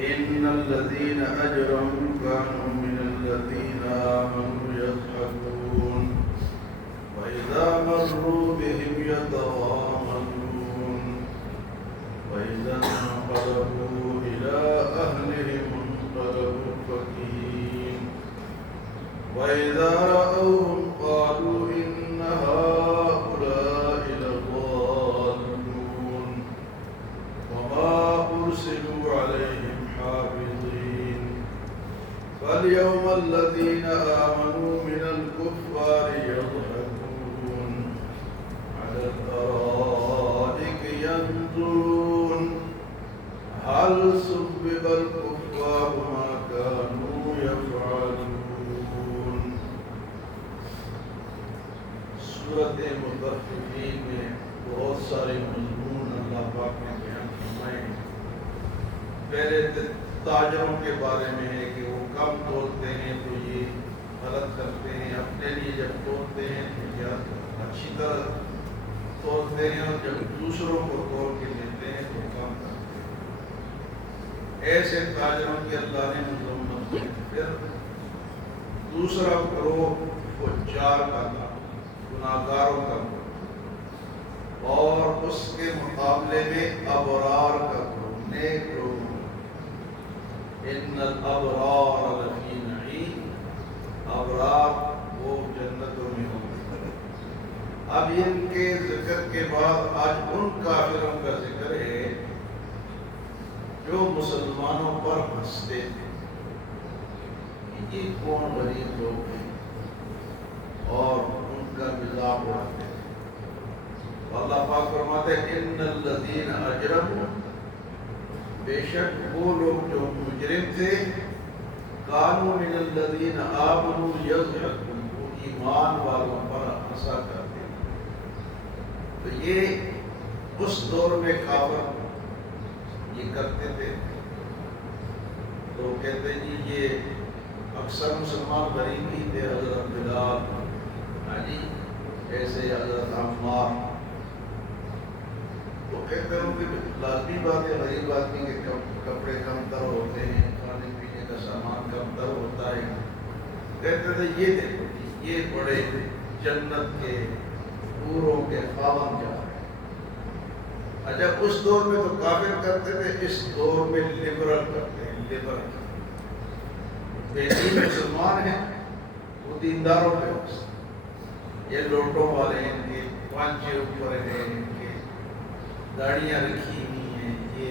إن الذين أجرموا كانوا من الذين آمنوا يضحكون وإذا مروا بهم يتغامزون وإذا انقلبوا إلى أهلهم انقلبوا فكهين وإذا رأوهم قالوا إن هؤلاء لضالون وما أرسلوا عليهم حافظين فاليوم الذين آمنوا من الكفار يضحكون على الأرائك ينظرون هل ثوب الكفار ما كانوا يفعلون. سورۃ مطففین میں بہت سارے مضمون اللہ پاک نے بیان فرمائے. پہلے تاجروں کے بارے میں ہے کہ وہ کم تولتے ہیں تو یہ غلط کرتے ہیں، اپنے لیے جب تولتے ہیں تو کیا اچھی طرح تولتے ہیں، اور جب دوسروں کو تول کے دیتے ہیں تو کم کرتے ہیں. ایسے تاجروں کی اللہ نے مذمت کی. پھر دوسرا گروہ فجار کا تھا، گناہگاروں کا گروہ، اور اس کے مقابلے میں ابرار کا گروہ، نیک لوگ. ان الابرار لفی نعیم، ابرار وہ جنتوں میں ہوں گے. اب ان کے ذکر کے بعد آج ان کافروں کا ذکر ہے جو مسلمانوں پر ہنستے تھے. یہ کون غریب لوگ ہیں، اور ان کا مذاق اڑاتے ہیں. اللہ پاک فرماتے ہیں ان الذین اجرموا، بے شک وہ لوگ جو مجرم تھے، کانوا من الذین آمنوا یضحکون، وہ ایمان والوں پر ہنسا کرتے. تو یہ اس دور میں کافر یہ کرتے تھے. تو کہتے جی یہ اکثر مسلمان غریب ہی تھے، حضرت بلال، جی ایسے حضرت عمار. تو کہتے ہیں کہ لازمی بات ہے غریب آدمی کے کپڑے کم تر ہوتے ہیں، کھانے پینے کا سامان کم تر ہوتا ہے. کہتے تھے یہ دیکھو یہ بڑے جنت کے حوروں کے خاوند جا رہے ہیں. اچھا اس دور میں تو کافر کرتے تھے، اس دور میں لبرل کرتے ہیں. لبرل بے دین مسلمان ہیں، وہ دینداروں پہ ہنستے. یہ لوٹوں والے ہیں، ان کے پانچے اوپر ہیں، ان کے گاڑیاں رکھی ہوئی ہیں، یہ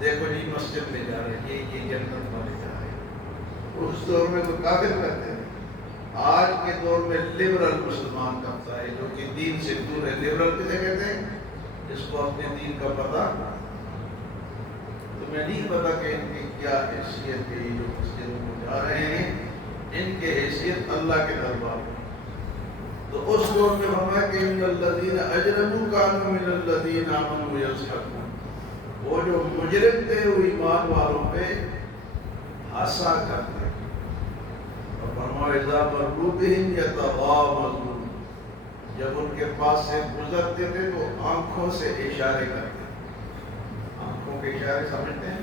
دیکھو جی مسجد میں جا رہے ہیں، یہ جنت والے جا رہے ہیں. اس دور میں تو کافر کرتے ہیں. آج کے دور میں لبرل مسلمان کرتا ہے جو کہ دین سے دور ہے. لبرل کسے کہتے ہیں؟ جس کو اپنے دین کا پتہ، تمہیں نہیں پتا کہ ان کی کیا حیثیت ہے. جو مسجدوں کو جا رہے ہیں ان کے حیثیت اللہ کے دربار میں. تو اس دور میں فرمایا کہ ان الذین اجرموا کانوا من الذین آمنوا یضحکون، وہ جو مجرم تھے وہ ایمان والوں پہ ہنسا کرتے. اور فرمایا اذا مروا بہم یتغامزون، جب ان کے پاس سے گزرتے تھے تو آنکھوں سے اشارے کرتے. آنکھوں کے اشارے سمجھتے ہیں؟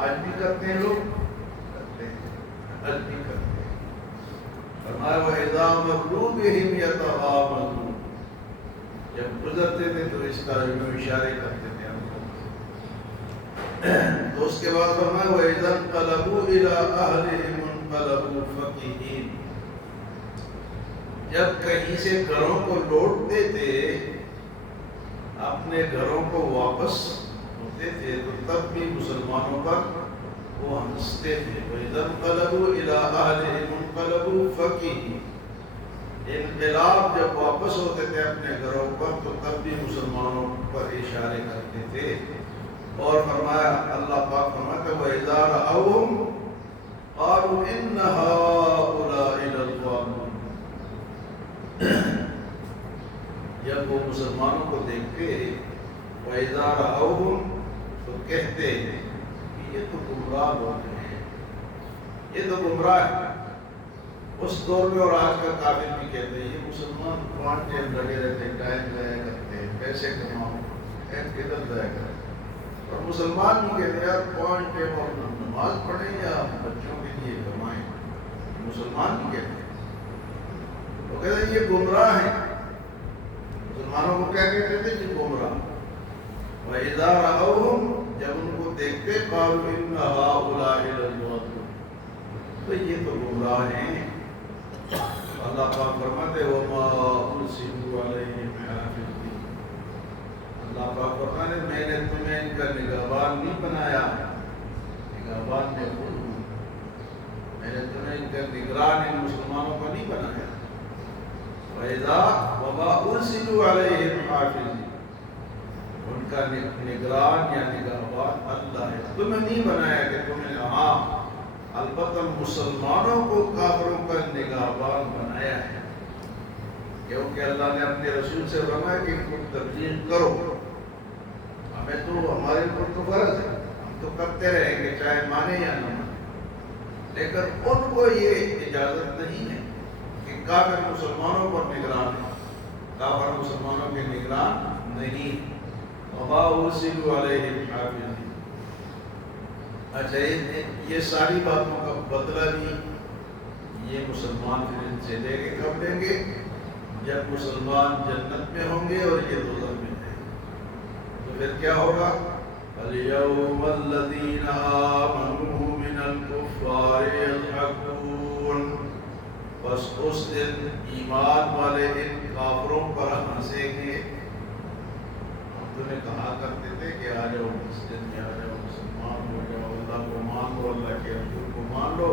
آج بھی کرتے ہیں لوگ، کرتے ہیں، آج بھی کرتے ہیں. فرمایا وَإِذَا مَرُّوا بِهِمْ يَتَغَامَزُونَ، جب گزرتے تھے تو اس طرح اشارے کرتے تھے آنکھوں سے. تو اس کے بعد فرمایا وَإِذَا انقلبوا إِلَىٰ أَهْلِهِمْ انقلبوا فَكِهِينَ، جب کہیں سے گھروں کو لوٹتے تھے، اپنے گھروں کو واپس ہوتے تھے، تو تب بھی مسلمانوں پر وہ ہنستے تھے. وَإِذَا انقلبوا إِلَىٰ أَهْلِهِمْ انقلبوا فَكِهِينَ، انقلاب جب واپس ہوتے تھے اپنے گھروں پر تو تب بھی مسلمانوں پر اشارے کرتے تھے. اور فرمایا اللہ پاک فرماتا ہے وَإِذَا رَأَوْهُمْ قَالُوا إِنَّ هَٰؤُلَاءِ لَضَالُّونَ، جب وہ مسلمانوں کو دیکھتے وَإِذَا رَأَوْهُمْ تو کہتے کہ یہ تو گمراہ لوگ ہیں، یہ تو گمراہ ہے. اس دور میں اور آج کا کافر بھی کہتے ہیں یہ مسلمان 5 ٹائم لگے رہتے ہیں، ٹائم ضائع کرتے ہیں، پیسے کماؤ، کدھر ضائع کرتے ہیں. اور مسلمان بھی کہتے ہیں یار 5 ٹائم اور نماز پڑھیں یا بچوں کے لیے کمائیں، مسلمان بھی کہتے ہیں. وہ کہتے ہیں یہ گمراہ ہیں. مسلمانوں کو کیا کہتے تھے؟ یہ گمراہ. وَإِذَا رَأَوْهُمْ جب ان کو دیکھتے قَالُوا إِنَّ هَؤُلَاءِ لَضَالُّونَ تو یہ تو گمراہ ہیں. اللہ پاک فرماتے وَمَا أُرْسِلُوا عَلَيْهِمْ حَافِظِينَ. اللہ پاک فرماتے میں نے تمہیں ان کا نگہبان نہیں بنایا، نگہبان میں خود ہوں. میں نے تمہیں ان کا نگران ان مسلمانوں کو نہیں بنایا. وَمَا أُرْسِلُوا عَلَيْهِمْ حَافِظِينَ ان کا نگران یا نگہبان اللہ ہے. تمہیں نہیں بنایا کہ تمہیں ہاں البتہ مسلمانوں کو کافروں کا نگہبان بنایا ہے، کیونکہ اللہ نے اپنے رسول سے فرمایا کہ ان کو تبلیغ کرو. ہمیں تو ہمارے اوپر تو فرض ہے، ہم تو کرتے رہیں گے چاہے مانے یا نہ مانے، لیکن ان کو یہ اجازت نہیں ہے کہ کافر مسلمانوں پر نگران ہے. کافر مسلمانوں کے نگران نہیں. وَمَا أُرْسِلُوا عَلَيْهِمْ حَافِظِينَ. اچھا یہ ساری باتوں کا بدلہ بھی یہ مسلمان پھر ان سے لے کے کب لیں گے؟ جب مسلمان جنت میں ہوں گے اور یہ دوزخ میں ہیں. تو پھر کیا ہوگا؟ الْيَوْمَ الَّذِينَ آمَنُوا مِنَ الْكُفَّارِ يَضْحَكُونَ. بس اس دن ایمان والے ان کافروں پر ہنسیں گے. تمہیں کہا کرتے تھے کہ آ جاؤ مسجد میں، آ جاؤ مسلمان ہو جاؤ، اللہ کو مان لو، اللہ کے رسول کو مان لو.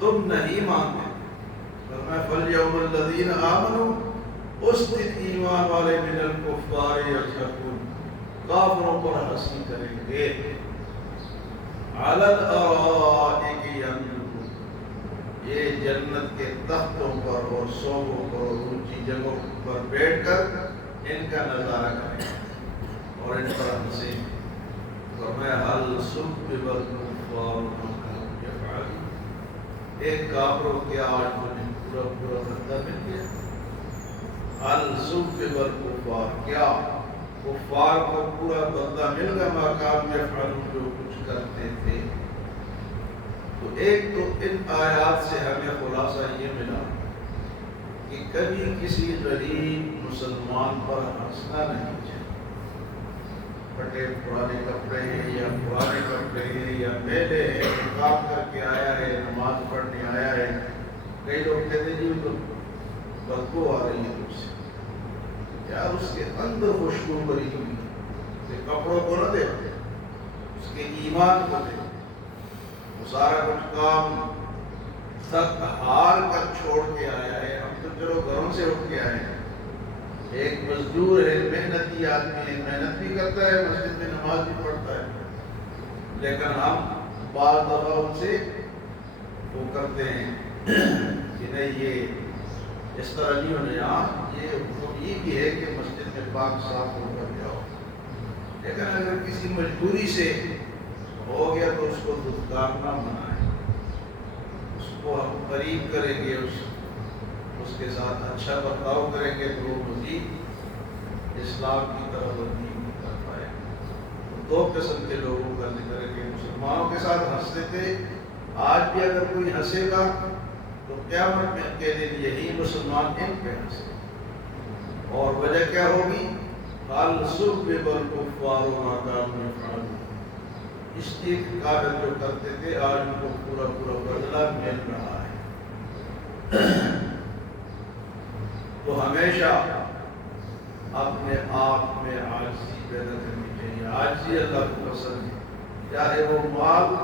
تم نہیں مانتے. فرمایا فَالْيَوْمَ الَّذِينَ آمَنُوا اس دن ایمان والے مِنَ الْكُفَّارِ يَضْحَكُونَ کافروں پر ہنسی کریں گے. عَلَى الْأَرَائِكِ يَنظُرُونَ یہ جنت کے تختوں پر اور صوفوں پر اور اونچی جگہوں پر بیٹھ کر ان کا نظارہ کریں اور ان پر ہنسے. فرمایا هل ثُوِّبَ الْكُفَّارُ مَا كَانُوا يَفْعَلُونَ. ایک کافروں کے آج تمہیں پورا بدلہ مل گیا. هل ثُوِّبَ الْكُفَّارُ کیا کفار کو پورا بدلہ مل گیا مَا كَانُوا يَفْعَلُونَ جو کچھ کرتے تھے. تو ایک تو ان آیات سے ہمیں خلاصہ یہ ملا کہ کبھی کسی غریب مسلمان پر ہنسنا نہیں چاہیے. پھٹے پرانے کپڑے ہیں یا پرانے کپڑے ہیں یا میلے ہیں، کام کر کے آیا ہے، نماز پڑھنے آیا ہے. کئی لوگ کہتے ہیں جی تو بدبو آ رہی ہے تجھ سے. یار اس کے اندر خوشبو بری ہوئی ہے. کپڑوں کو نہ دے، اس کے ایمان کو دے. وہ سارا کچھ کام تک ہار کر چھوڑ کے آیا ہے. ہم تو چلو گھروں سے اٹھ کے آئے ہیں. ایک مزدور ہے، محنتی آدمی ہے، محنت بھی کرتا ہے، مسجد میں نماز بھی پڑھتا ہے، لیکن ہم بعض دفعہ ان سے وہ کرتے ہیں کہ نہیں یہ اس طرح نہیں ہونے. یہ بھی ہے کہ مسجد میں پاک صاف ہو کر جاؤ، لیکن اگر کسی مجبوری سے ہو گیا تو اس کو دھتکارنا منع ہے. اس کو ہم قریب کریں گے، اس کے ساتھ اچھا برتاؤ کریں گے تو وہ مزید اسلام کی طرف تبدیل کر پائے. دو قسم کے لوگوں کا ذکر ہے کہ مسلمانوں کے ساتھ ہنستے تھے. آج بھی اگر کوئی ہنسے گا تو قیامت میں کے دن یہی مسلمان ان پہ ہنسے. اور وجہ کیا ہوگی؟ هل ثُوِّبَ الْكُفَّارُ مَا كَانُوا يَفْعَلُونَ. اس لیے کافر جو کرتے تھے آج ان کو پورا بدلہ مل رہا ہے. تو ہمیشہ اپنے آپ میں عاجزی پیدا کرنی چاہیے. عاجزی اللہ کو پسند ہے. چاہے وہ مال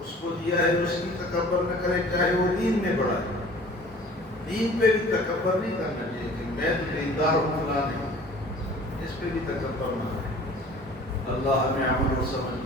اس کو دیا ہے اس کی تکبر نہ کرے، چاہے وہ دین میں بڑا ہے. دین پہ بھی تکبر نہیں کرنا چاہیے کہ میں تو دیندار ہوں فلاں نہیں، اس پہ بھی تکبر نہ کرے. اللہ ہمیں عمل اور سمجھ